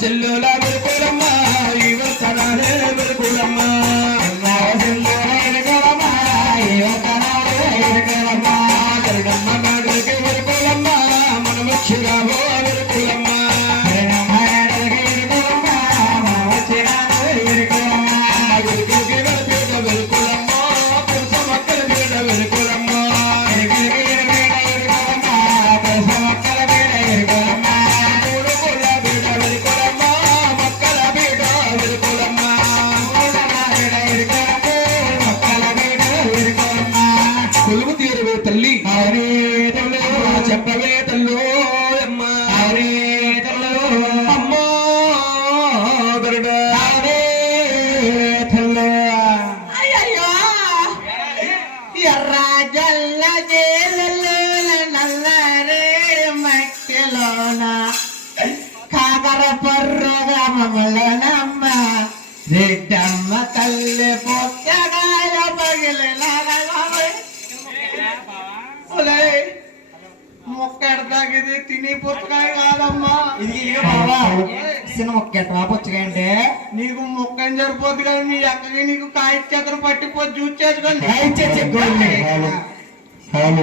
చెల్లులా వెలుకులమ్మ ఇవతనాలే వెలుకులమ్మ వెలుకులమ్మ కరుణమ్మ మేడలకి వెలుకులమ్మ మన ముఖ్యగా వెలుకులమ్మ తల్లి చెప్పవే తల్లు అమ్మా అమ్మో గరుడ అయ్యో ఎర్ర జల్ల జేలలు నల్లరే మట్టిలోన కాకర పర్రుగా మమ్మలనమ్మ రెడ్డమ్మ తల్లి పొక్కగాయ పగిలిన మొక్కెడతాగిది తిని పుచ్చకాయ కాదమ్మా. ఇది చిన్న మొక్క పుచ్చకాయ అంటే నీకు మొక్కని సరిపోద్ది కదా, నీ అక్కకి నీకు కాయ చేతను పట్టిపోయి జ్యూస్ చేసుకోండి. కాయ